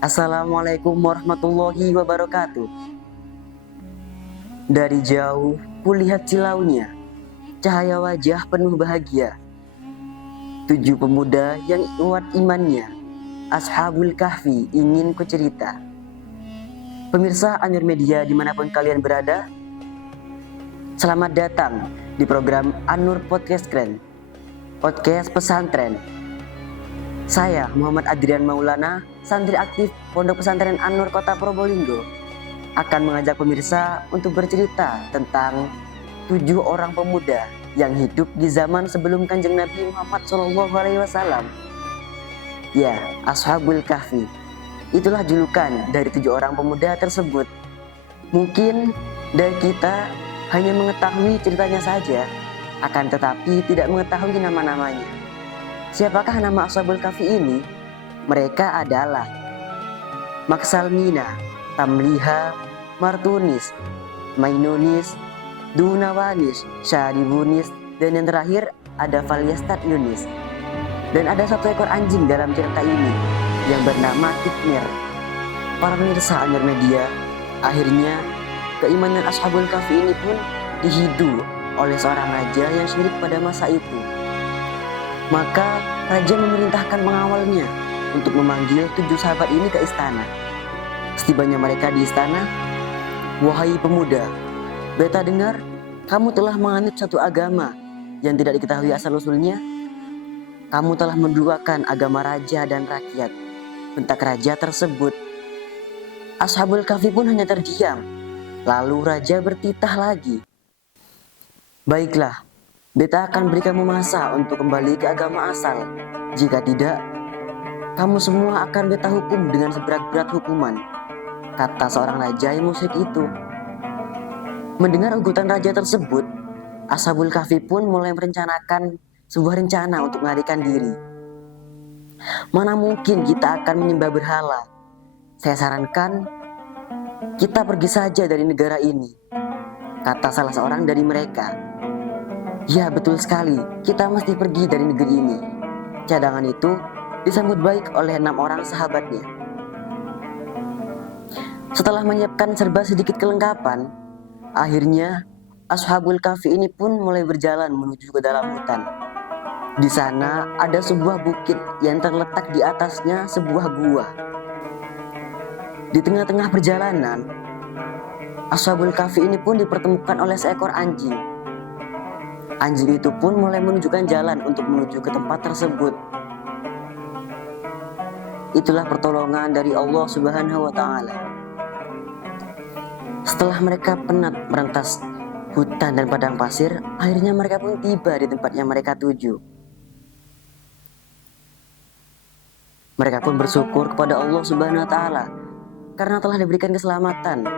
Assalamualaikum warahmatullahi wabarakatuh. Dari jauh kulihat silaunya, cahaya wajah penuh bahagia. 7 pemuda yang kuat imannya, Ashabul Kahfi ingin kucerita. Pemirsa Anur Media dimanapun kalian berada, selamat datang di program Anur Podcast Keren, podcast pesantren. Saya Muhammad Adrian Maulana, santri aktif Pondok Pesantren Anur Kota Probolinggo, akan mengajak pemirsa untuk bercerita tentang 7 orang pemuda yang hidup di zaman sebelum Kanjeng Nabi Muhammad SAW. Ya, Ashabul Kahfi. Itulah julukan dari 7 orang pemuda tersebut. Mungkin dari kita hanya mengetahui ceritanya saja, akan tetapi tidak mengetahui nama-namanya. Siapakah nama Ashabul Kahfi ini? Mereka adalah Maksalmina, Tamliha, Martunis, Mainunis, Dunawanis, Syaribunis, dan yang terakhir ada Falyastat Yunis. Dan ada 1 ekor anjing dalam cerita ini yang bernama Kitmir. Para pemirsa Anur Media, akhirnya keimanan Ashabul Kahfi ini pun dihidu oleh seorang raja yang syirik pada masa itu. Maka raja memerintahkan pengawalnya untuk memanggil 7 sahabat ini ke istana. Setibanya mereka di istana, "Wahai pemuda, beta dengar kamu telah menganut satu agama yang tidak diketahui asal-usulnya. Kamu telah menduakan agama raja dan rakyat," bentak raja tersebut. Ashabul Kahfi pun hanya terdiam. Lalu raja bertitah lagi. "Baiklah, beta akan beri kamu masa untuk kembali ke agama asal. Jika tidak, kamu semua akan beta hukum dengan seberat-berat hukuman," kata seorang raja yang musyrik itu. Mendengar ugutan raja tersebut, Ashabul Kahfi pun mulai merencanakan sebuah rencana untuk melarikan diri. "Mana mungkin kita akan menyembah berhala? Saya sarankan kita pergi saja dari negara ini," kata salah seorang dari mereka. "Ya, betul sekali, kita mesti pergi dari negeri ini." Cadangan itu disambut baik oleh 6 orang sahabatnya. Setelah menyiapkan serba sedikit kelengkapan, akhirnya Ashabul Kahfi ini pun mulai berjalan menuju ke dalam hutan. Di sana ada sebuah bukit yang terletak di atasnya sebuah gua. Di tengah-tengah perjalanan, Ashabul Kahfi ini pun dipertemukan oleh seekor anjing. Anjing itu pun mulai menunjukkan jalan untuk menuju ke tempat tersebut. Itulah pertolongan dari Allah Subhanahu wa Ta'ala. Setelah mereka penat merentas hutan dan padang pasir, akhirnya mereka pun tiba di tempat yang mereka tuju. Mereka pun bersyukur kepada Allah Subhanahu wa Ta'ala karena telah diberikan keselamatan,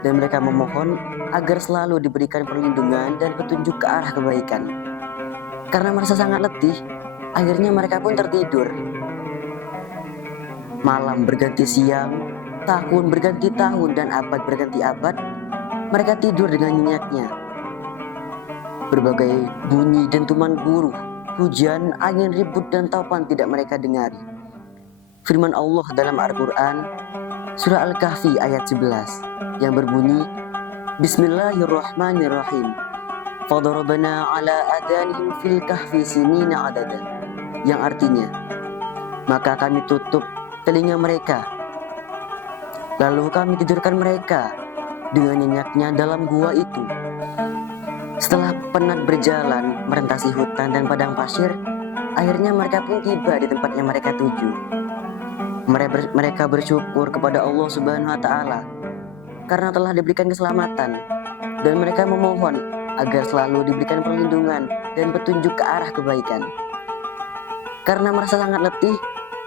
dan mereka memohon agar selalu diberikan perlindungan dan petunjuk ke arah kebaikan. Karena merasa sangat letih, akhirnya mereka pun tertidur. Malam berganti siang, tahun berganti tahun, dan abad berganti abad, mereka tidur dengan nyenyaknya. Berbagai bunyi dentuman buruh, hujan, angin ribut, dan taupan tidak mereka dengari. Firman Allah dalam Al-Quran, Surah Al-Kahfi ayat 11, yang berbunyi, "Bismillahirrahmanirrahim. Fadarabana ala adanihim fil kahfi sinina adada," yang artinya, maka kami tutup telinga mereka, lalu kami tidurkan mereka dengan nyenyaknya dalam gua itu. Setelah penat berjalan merentasi hutan dan padang pasir, akhirnya mereka pun tiba di tempat yang mereka tuju. Mereka bersyukur kepada Allah Subhanahu wa Ta'ala karena telah diberikan keselamatan, dan mereka memohon agar selalu diberikan perlindungan dan petunjuk ke arah kebaikan. Karena merasa sangat letih,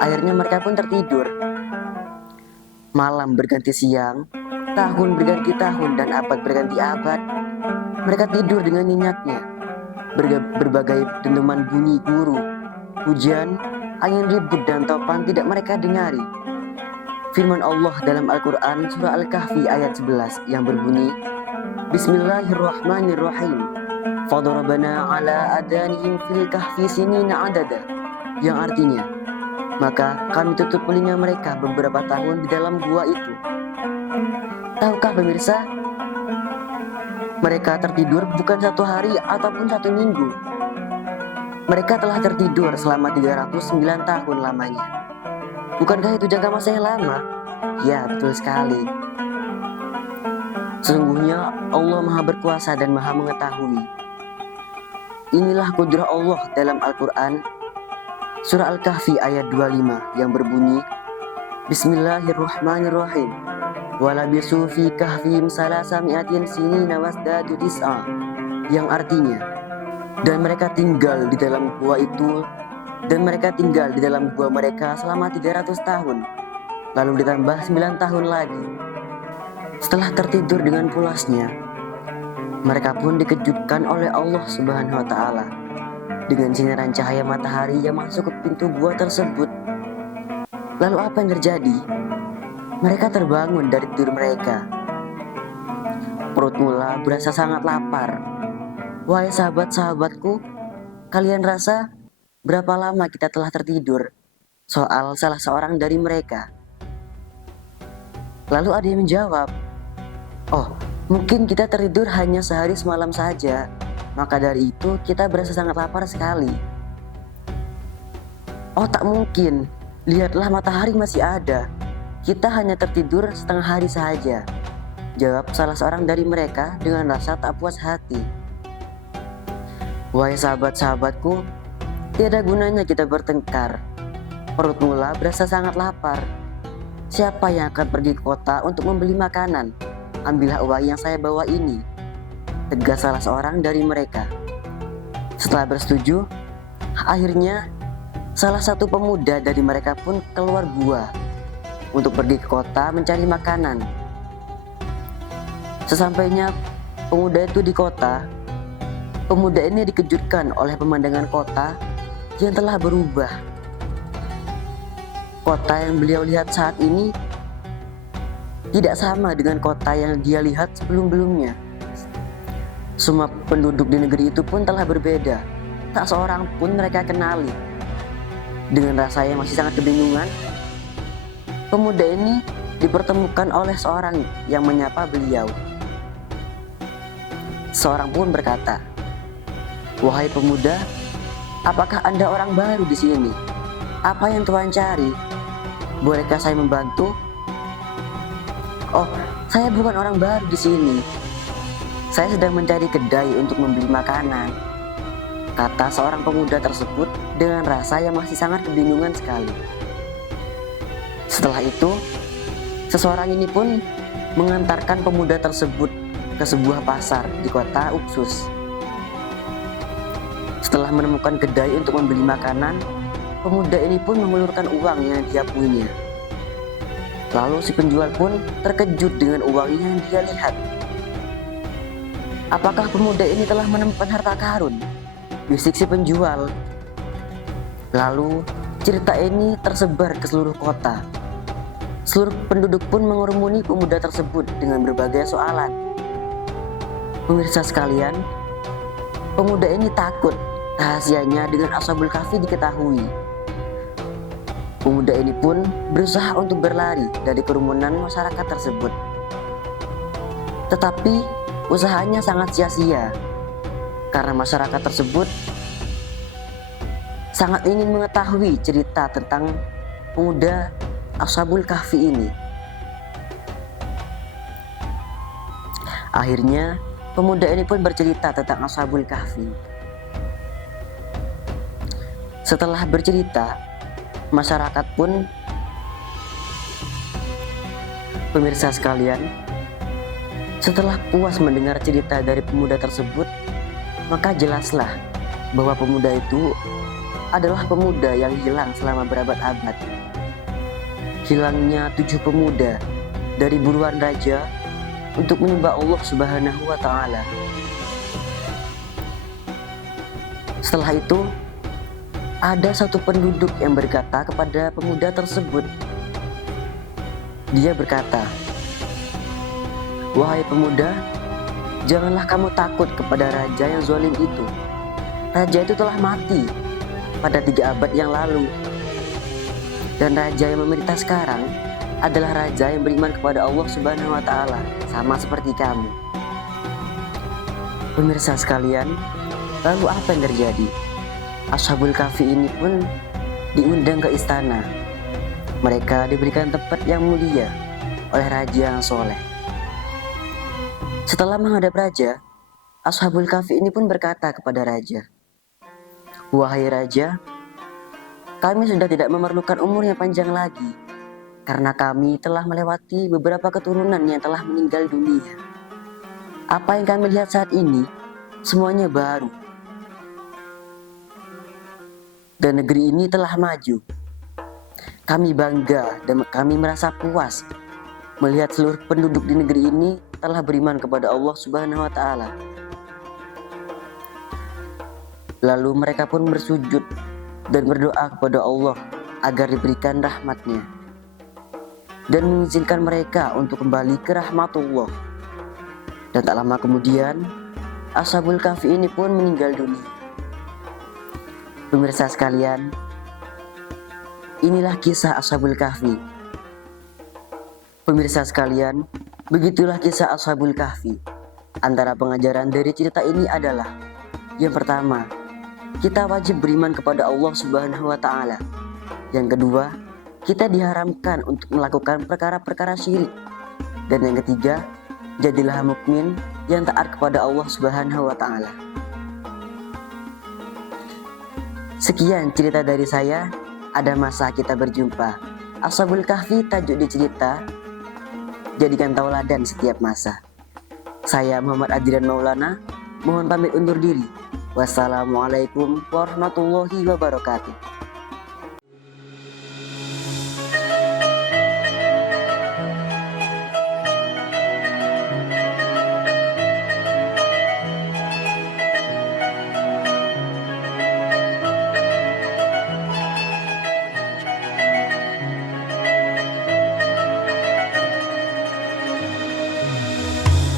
akhirnya mereka pun tertidur. Malam berganti siang, tahun berganti tahun, dan abad berganti abad, mereka tidur dengan nyenyaknya. Berbagai dentuman bunyi guru, hujan, angin ribut, dan topan tidak mereka dengari. Firman Allah dalam Al-Quran Surah Al-Kahfi ayat 11 yang berbunyi, "Bismillahirrahmanirrahim. Fadarabana ala adanihim fil kahfi sinina adada," yang artinya, Maka kami tutup telinga mereka beberapa tahun di dalam gua itu. Tahukah pemirsa, mereka tertidur bukan 1 hari ataupun 1 minggu. Mereka telah tertidur selama 309 tahun lamanya. Bukankah itu jangka masa yang lama? Ya, betul sekali. Sesungguhnya Allah Maha Berkuasa dan Maha Mengetahui. Inilah kudrah Allah dalam Al-Quran, Surah Al-Kahfi ayat 25 yang berbunyi, Bismillahirrahmanirrahim. Walabisu fi kahfihim salasami'atin sinina wasdadu tis'a, yang artinya, dan mereka tinggal di dalam gua itu, dan mereka tinggal di dalam gua mereka selama 300 tahun, lalu ditambah 9 tahun lagi. Setelah tertidur dengan pulasnya, mereka pun dikejutkan oleh Allah Subhanahu wa Ta'ala dengan sinaran cahaya matahari yang masuk ke pintu gua tersebut. Lalu apa yang terjadi? Mereka terbangun dari tidur mereka. Perut mula berasa sangat lapar. Wahai sahabat-sahabatku, kalian rasa berapa lama kita telah tertidur? Soal salah seorang dari mereka. Lalu ada yang menjawab, oh, mungkin kita tertidur hanya sehari semalam saja, maka dari itu kita berasa sangat lapar sekali. Oh, tak mungkin, lihatlah matahari masih ada. Kita hanya tertidur setengah hari saja, jawab salah seorang dari mereka dengan rasa tak puas hati. Wahai sahabat-sahabatku, tiada gunanya kita bertengkar. Perut mula berasa sangat lapar. Siapa yang akan pergi ke kota untuk membeli makanan? Ambillah uang yang saya bawa ini, tegas salah seorang dari mereka. Setelah bersetuju, akhirnya salah satu pemuda dari mereka pun keluar gua untuk pergi ke kota mencari makanan. Sesampainya pemuda itu di kota, pemuda ini dikejutkan oleh pemandangan kota yang telah berubah. Kota yang beliau lihat saat ini tidak sama dengan kota yang dia lihat sebelum-belumnya. Semua penduduk di negeri itu pun telah berbeda. Tak seorang pun mereka kenali. Dengan rasa yang masih sangat kebingungan, pemuda ini dipertemukan oleh seorang yang menyapa beliau. Seorang pun berkata, "Wahai pemuda, apakah Anda orang baru di sini? Apa yang Tuhan cari? Bolehkah saya membantu?" "Oh, saya bukan orang baru di sini. Saya sedang mencari kedai untuk membeli makanan," kata seorang pemuda tersebut dengan rasa yang masih sangat kebingungan sekali. Setelah itu, seseorang ini pun mengantarkan pemuda tersebut ke sebuah pasar di kota Uksus. Setelah menemukan kedai untuk membeli makanan, pemuda ini pun mengulurkan uang yang dia punya. Lalu si penjual pun terkejut dengan uang yang dia lihat. "Apakah pemuda ini telah menemukan harta karun?" bisik si penjual. Lalu cerita ini tersebar ke seluruh kota. Seluruh penduduk pun mengerumuni pemuda tersebut dengan berbagai soalan. Pemirsa sekalian, pemuda ini takut rahasianya dengan Ashabul Kahfi diketahui. Pemuda ini pun berusaha untuk berlari dari kerumunan masyarakat tersebut. Tetapi usahanya sangat sia-sia karena masyarakat tersebut sangat ingin mengetahui cerita tentang pemuda Ashabul Kahfi ini. Akhirnya pemuda ini pun bercerita tentang Ashabul Kahfi. Setelah bercerita, masyarakat pun, pemirsa sekalian, setelah puas mendengar cerita dari pemuda tersebut, maka jelaslah bahwa pemuda itu adalah pemuda yang hilang selama berabad-abad. Hilangnya 7 pemuda dari buruan raja untuk menyembah Allah Subhanahu wa Ta'ala. Setelah itu, ada satu penduduk yang berkata kepada pemuda tersebut. Dia berkata, "Wahai pemuda, janganlah kamu takut kepada raja yang zalim itu. Raja itu telah mati pada 3 abad yang lalu. Dan raja yang memerintah sekarang adalah raja yang beriman kepada Allah Subhanahu wa Ta'ala, sama seperti kamu. Pemirsa sekalian, lalu apa yang terjadi? Ashabul Kahfi ini pun diundang ke istana. Mereka diberikan tempat yang mulia oleh raja yang soleh. Setelah menghadap raja, Ashabul Kahfi ini pun berkata kepada raja, "Wahai raja, kami sudah tidak memerlukan umur yang panjang lagi, karena kami telah melewati beberapa keturunan yang telah meninggal dunia. Apa yang kami lihat saat ini, semuanya baru. Dan negeri ini telah maju. Kami bangga dan kami merasa puas melihat seluruh penduduk di negeri ini telah beriman kepada Allah Subhanahu wa Ta'ala." Lalu mereka pun bersujud dan berdoa kepada Allah agar diberikan rahmatnya dan mengizinkan mereka untuk kembali ke rahmatullah. Dan tak lama kemudian, Ashabul Kahfi ini pun meninggal dunia. Pemirsa sekalian, inilah kisah Ashabul Kahfi. Pemirsa sekalian, begitulah kisah Ashabul Kahfi. Antara pengajaran dari cerita ini adalah, yang pertama, kita wajib beriman kepada Allah Subhanahu wa Ta'ala. Yang kedua, kita diharamkan untuk melakukan perkara-perkara syirik. Dan yang ketiga, jadilah mukmin yang taat kepada Allah Subhanahu wa Ta'ala. Sekian cerita dari saya. Ada masa kita berjumpa. Ashabul Kahfi tajuk di cerita, jadikan tauladan setiap masa. Saya Muhammad Adrian Maulana, mohon pamit undur diri. Wassalamualaikum warahmatullahi wabarakatuh.